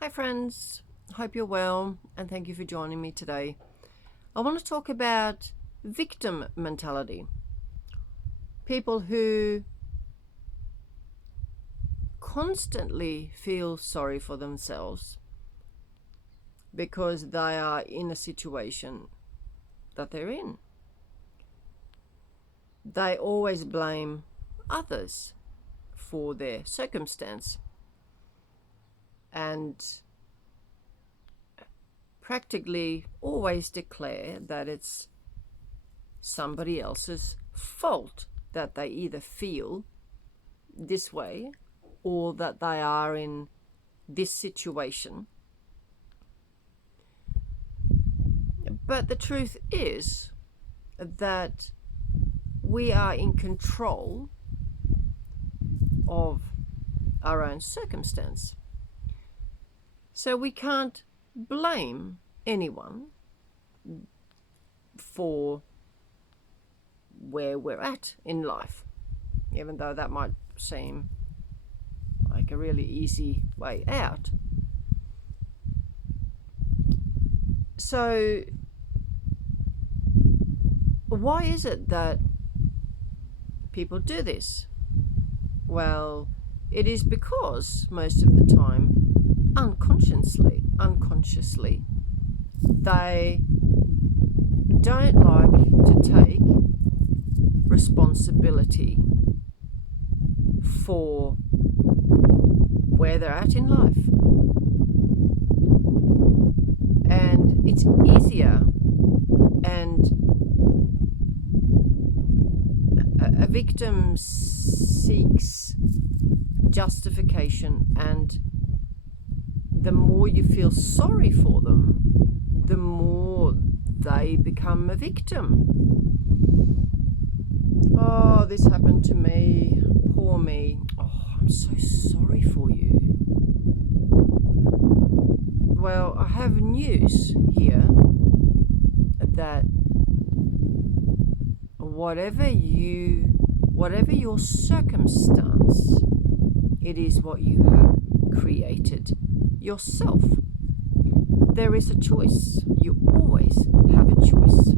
Hi friends, hope you're well and thank you for joining me today. I want to talk about victim mentality. People who constantly feel sorry for themselves because they are in a situation that they're in. They always blame others for their circumstance and practically always declare that it's somebody else's fault that they either feel this way or that they are in this situation. But the truth is that we are in control of our own circumstance. So we can't blame anyone for where we're at in life, even though that might seem like a really easy way out. So why is it that people do this? Well, it is because most of the time, unconsciously, they don't like to take responsibility for where they're at in life. And it's easier, and a victim seeks justification, and the more you feel sorry for them, the more they become a victim. Oh, this happened to me. Poor me. Oh, I'm so sorry for you. Well, I have news here that whatever your circumstance, it is what you have created yourself. There is a choice. You always have a choice.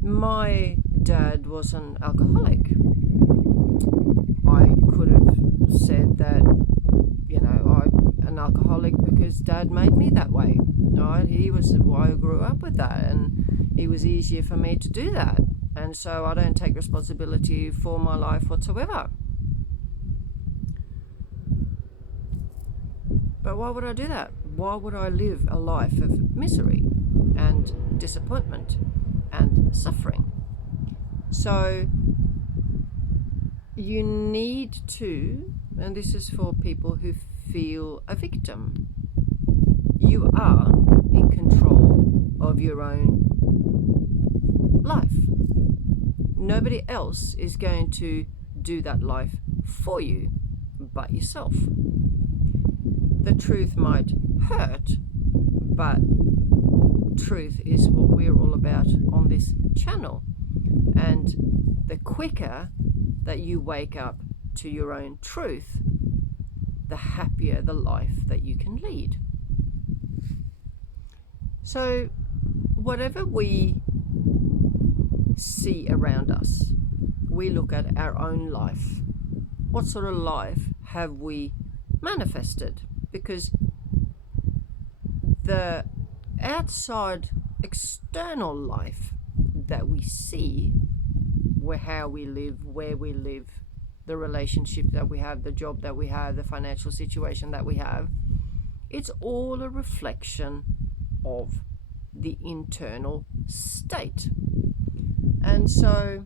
My dad was an alcoholic. I could have said that, I'm an alcoholic because dad made me that way. Right? I grew up with that, and it was easier for me to do that. And so I don't take responsibility for my life whatsoever. But why would I do that? Why would I live a life of misery and disappointment and suffering? So you need to, and this is for people who feel a victim, you are in control of your own life. Nobody else is going to do that life for you but yourself. The truth might hurt, but truth is what we're all about on this channel. And the quicker that you wake up to your own truth, the happier the life that you can lead. So whatever we see around us, we look at our own life. What sort of life have we manifested? Because the outside external life that we see, how we live, where we live, the relationship that we have, the job that we have, the financial situation that we have, it's all a reflection of the internal state. And so,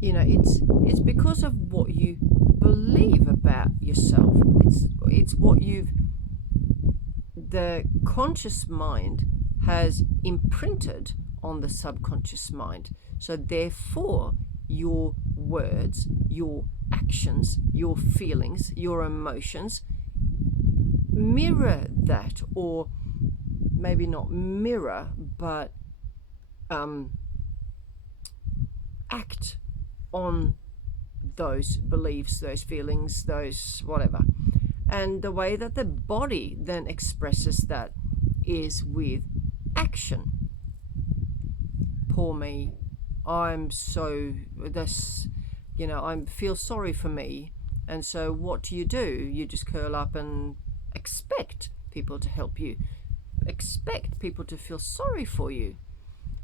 it's because of what you believe about yourself. It's what the conscious mind has imprinted on the subconscious mind. So therefore, your words, your actions, your feelings, your emotions mirror that, or maybe not mirror, but act on those beliefs, those feelings, those whatever. And the way that the body then expresses that is with action. Poor me. I'm so this, I feel sorry for me. And so what do? You just curl up and expect people to help you. Expect people to feel sorry for you.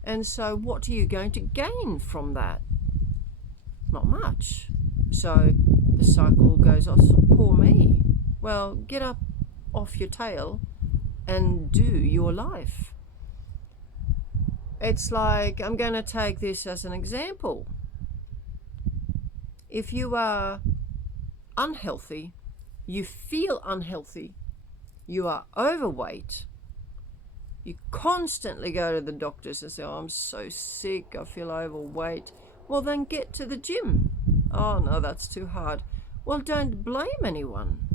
And so what are you going to gain from that? Not much. So the cycle goes, oh, poor me. Well, get up off your tail and do your life. It's like, I'm going to take this as an example. If you are unhealthy, you feel unhealthy, you are overweight, you constantly go to the doctors and say, oh, I'm so sick, I feel overweight. Well, then get to the gym. Oh, no, that's too hard. Well, don't blame anyone.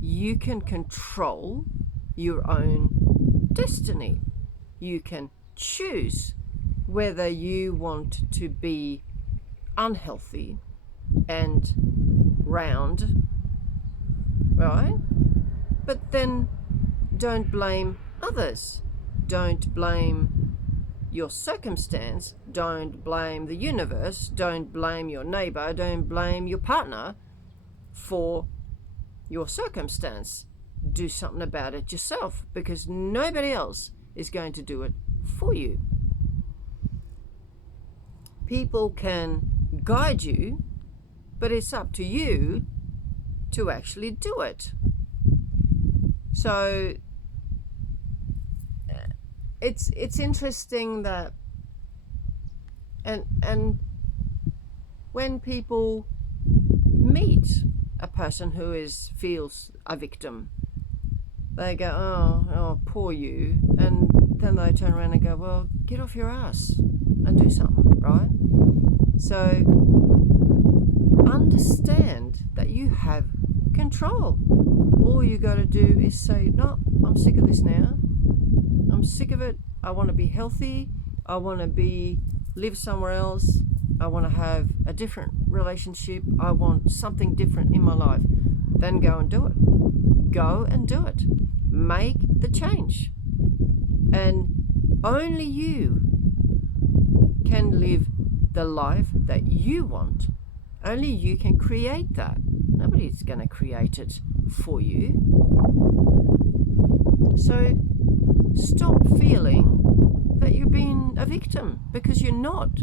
You can control your own destiny. You can choose whether you want to be unhealthy and round, right? But then don't blame others. Don't blame your circumstance. Don't blame the universe. Don't blame your neighbor. Don't blame your partner for your circumstance. Do something about it yourself, because nobody else is going to do it for you. People can guide you, but it's up to you to actually do it. So it's interesting that and when people meet a person who feels a victim, they go, oh, poor you, and then they turn around and go, well, get off your ass and do something, right? So understand that you have control. All you got to do is say, no, I'm sick of this now. I'm sick of it. I want to be healthy. I want to live somewhere else. I want to have a different relationship. I want something different in my life. Then go and do it. Go and do it. Make the change. And only you can live the life that you want. Only you can create that. Nobody's going to create it for you. So stop feeling that you're being a victim, because you're not.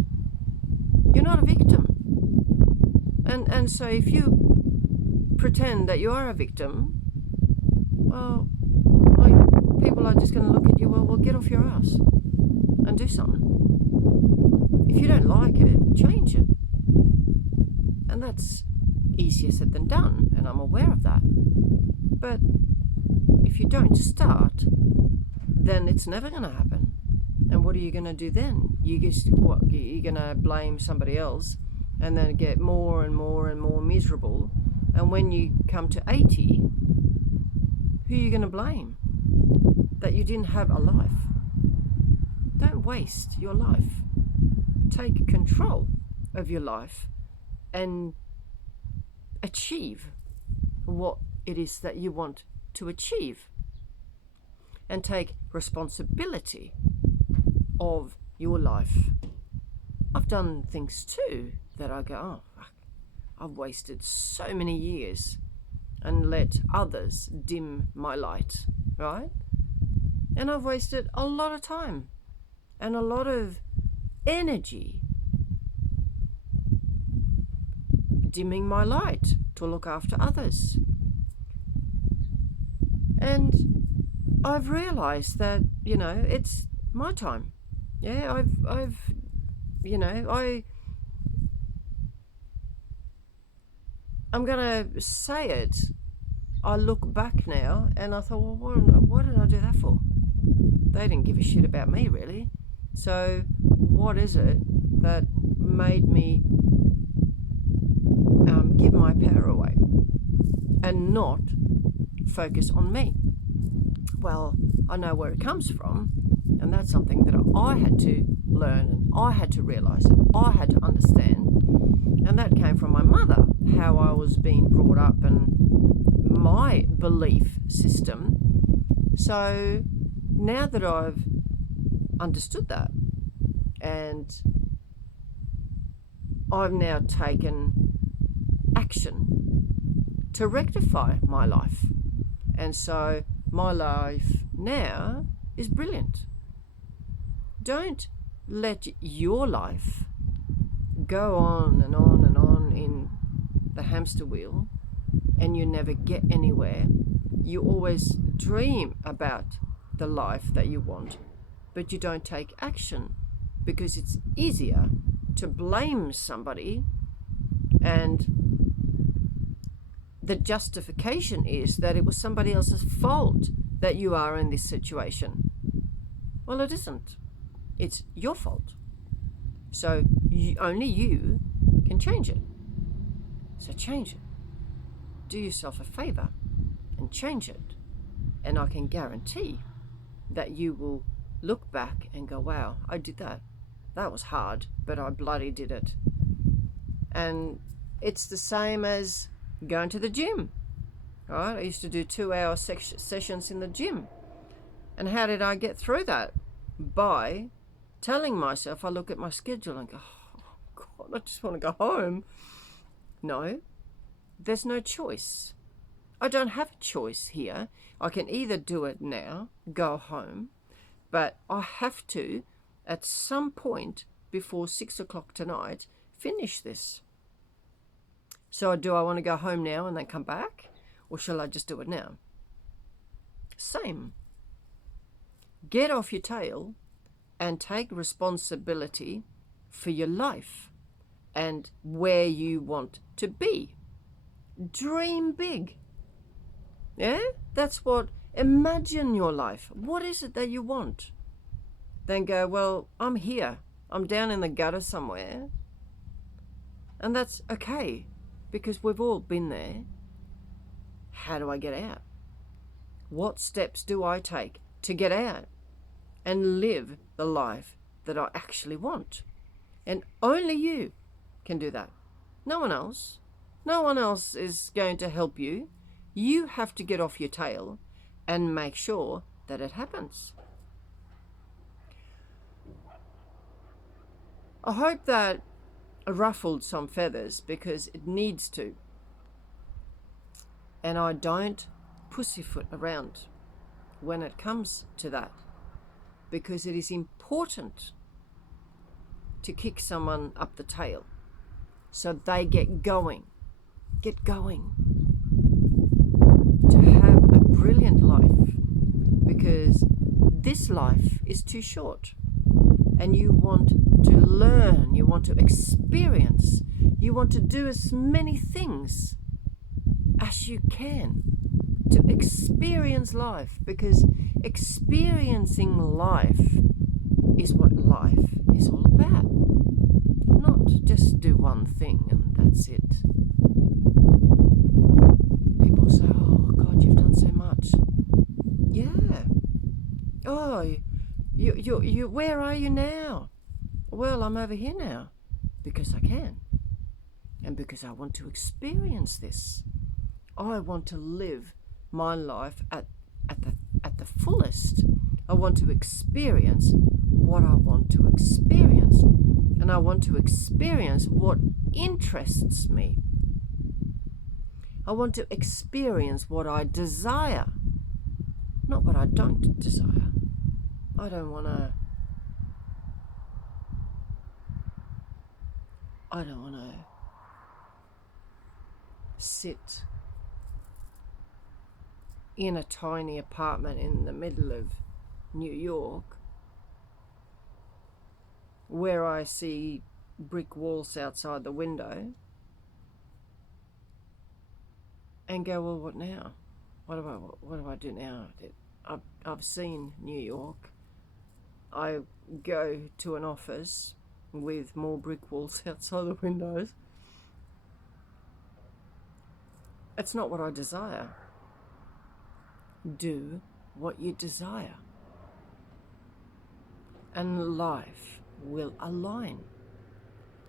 You're not a victim. And so if you pretend that you are a victim, well, people are just going to look at you, well, get off your ass and do something. If you don't like it, change it. And that's easier said than done, and I'm aware of that. But if you don't start, then it's never going to happen. And what are you going to do then? You're going to blame somebody else and then get more and more and more miserable. And when you come to 80, who are you going to blame? That you didn't have a life. Don't waste your life. Take control of your life and achieve what it is that you want to achieve. And take responsibility of your life. I've done things too that I go, oh, fuck, I've wasted so many years and let others dim my light, right? And I've wasted a lot of time and a lot of energy dimming my light to look after others. And I've realized that, it's my time. Yeah, I'm going to say it. I look back now and I thought, well, what did I do that for? They didn't give a shit about me, really. So what is it that made me give my power away and not focus on me? Well, I know where it comes from, and that's something that I had to learn, and I had to realize it. I had to understand. And that came from my mother, how I was being brought up and my belief system. So now that I've understood that, and I've now taken action to rectify my life. And so my life now is brilliant. Don't let your life go on and on and on in the hamster wheel and you never get anywhere. You always dream about the life that you want, but you don't take action because it's easier to blame somebody, and the justification is that it was somebody else's fault that you are in this situation. Well, it isn't. It's your fault. So only you can change it. So change it. Do yourself a favor and change it. And I can guarantee that you will look back and go, wow, I did that. That was hard, but I bloody did it. And it's the same as going to the gym. Right? I used to do 2-hour sessions in the gym. And how did I get through that? By telling myself, I look at my schedule and go, oh God, I just want to go home. No, there's no choice. I don't have a choice here. I can either do it now, go home, but I have to, at some point before 6 o'clock tonight, finish this. So do I want to go home now and then come back? Or shall I just do it now? Same. Get off your tail and take responsibility for your life and where you want to be. Dream big. Yeah? That's what, imagine your life. What is it that you want? Then go, well, I'm here. I'm down in the gutter somewhere. And that's okay, because we've all been there. How do I get out? What steps do I take to get out and live the life that I actually want? And only you can do that. No one else. No one else is going to help you. You have to get off your tail and make sure that it happens. I hope that ruffled some feathers, because it needs to. And I don't pussyfoot around when it comes to that, because it is important to kick someone up the tail so they get going, to have a brilliant life, because this life is too short and you want to learn, you want to experience, you want to do as many things as you can to experience life, because experiencing life is what life is all about. Not just do one thing and that's it. People say, oh God, you've done so much. Yeah. Oh, you where are you now? Well, I'm over here now because I can, and because I want to experience this. I want to live my life at the fullest. I want to experience what I want to experience, and I want to experience what interests me. I want to experience what I desire, not what I don't desire. I don't want to sit in a tiny apartment in the middle of New York where I see brick walls outside the window and go, well, what now? What do I do now? I've seen New York. I go to an office with more brick walls outside the windows. It's not what I desire. Do what you desire. And life will align.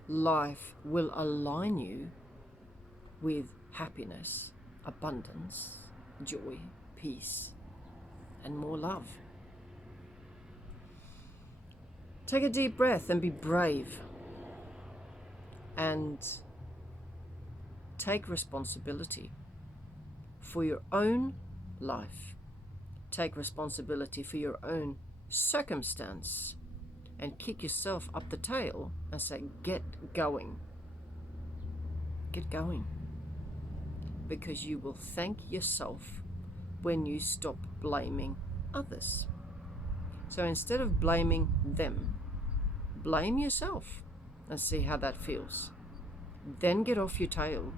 Life will align you with happiness, abundance, joy, peace, and more love. Take a deep breath and be brave. And take responsibility for your own life. Take responsibility for your own circumstance. And kick yourself up the tail and say, get going. Get going. Because you will thank yourself when you stop blaming others. So instead of blaming them, blame yourself and see how that feels. Then get off your tail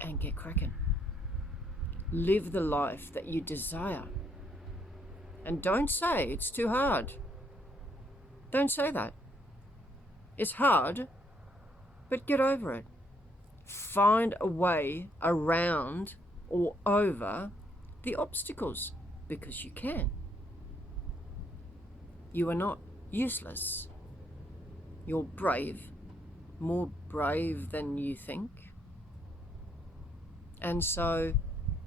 and get cracking. Live the life that you desire. And don't say it's too hard. Don't say that. It's hard, but get over it. Find a way around or over the obstacles, because you can. You are not useless. You're brave, more brave than you think. And so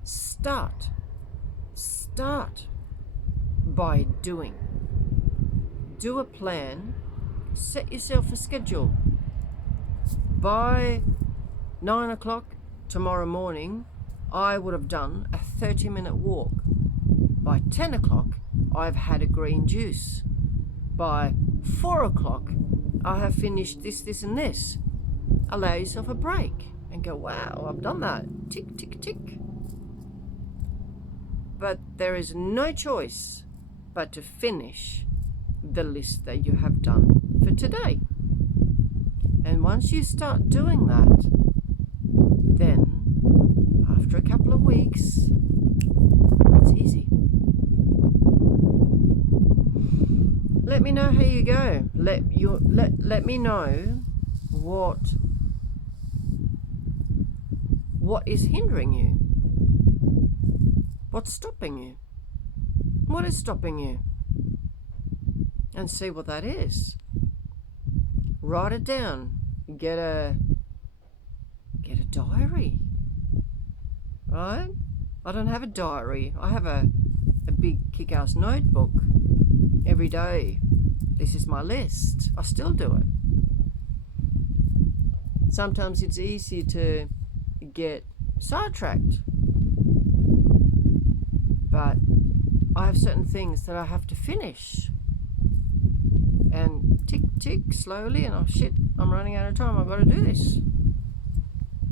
start by doing. Do a plan, set yourself a schedule. By 9 o'clock tomorrow morning, I would have done a 30-minute walk. By 10 o'clock, I've had a green juice. By 4 o'clock, I have finished this and this. Allow yourself a break and go, wow, I've done that. Tick, tick, tick. But there is no choice but to finish the list that you have done for today. And once you start doing that, then after a couple of weeks, it's easy. Let me know how you go. Let me know what is hindering you. What's stopping you? What is stopping you? And see what that is. Write it down. Get a diary. Right? I don't have a diary. I have a big kick-ass notebook. Every day, this is my list. I still do it. Sometimes it's easy to get sidetracked. But I have certain things that I have to finish. And tick, tick, slowly, and shit, I'm running out of time. I've got to do this.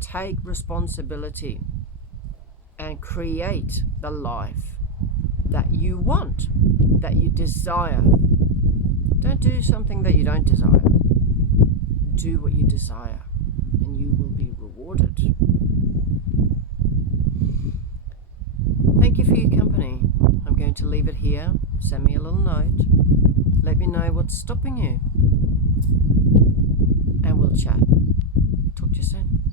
Take responsibility and create the life that you want, that you desire. Don't do something that you don't desire. Do what you desire, and you will be rewarded. Thank you for your company. I'm going to leave it here. Send me a little note. Let me know what's stopping you. And we'll chat. Talk to you soon.